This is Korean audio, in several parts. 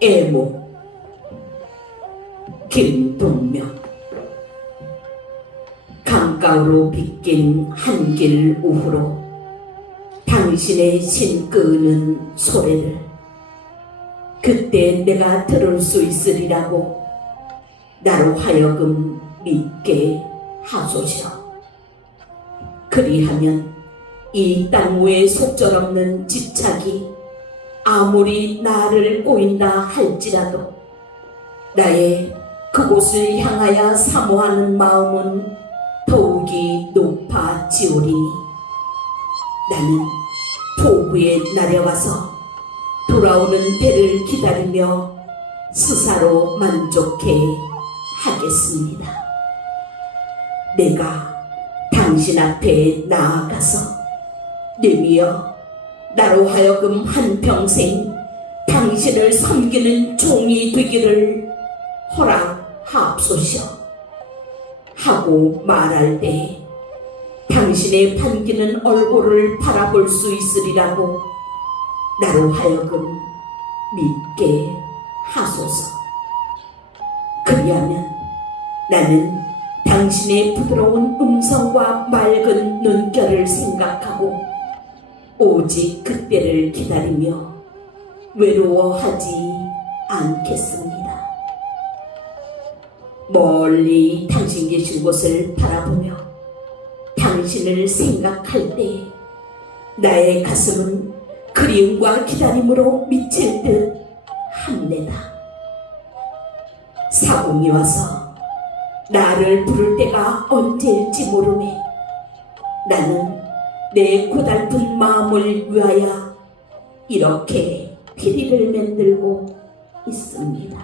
애모 김동명 강가로 빗긴 한길 우후로 당신의 신 끄는 소리를 그때 내가 들을 수 있으리라고 나로 하여금 믿게 하소서. 그리하면 이 땅 위에 속절없는 집착이 아무리 나를 꼬인다 할지라도 나의 그곳을 향하여 사모하는 마음은 더욱이 높아지오리니 나는 포구에 내려와서 돌아오는 배를 기다리며 스사로 만족해 하겠습니다. 내가 당신 앞에 나아가서 내미여 나로 하여금 한평생 당신을 섬기는 종이 되기를 허락하옵소서 하고 말할 때 당신의 반기는 얼굴을 바라볼 수 있으리라고 나로 하여금 믿게 하소서. 그리하면 나는 당신의 부드러운 음성과 맑은 눈결을 생각하고 오직 그때를 기다리며 외로워하지 않겠습니다. 멀리 당신 계신 곳을 바라보며 당신을 생각할 때 나의 가슴은 그리움과 기다림으로 미칠 듯 합니다. 사공이 와서 나를 부를 때가 언제일지 모르네. 나는 내 고달픈 마음을 위하여 이렇게 피리를 만들고 있습니다.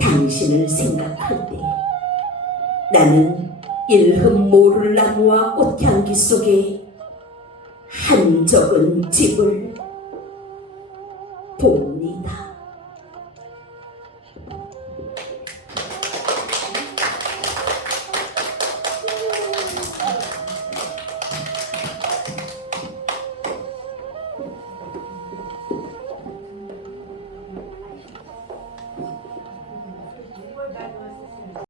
당신을 생각할 때 나는 일흠 모를 나무와 꽃향기 속에 한 적은 집을 봅니다.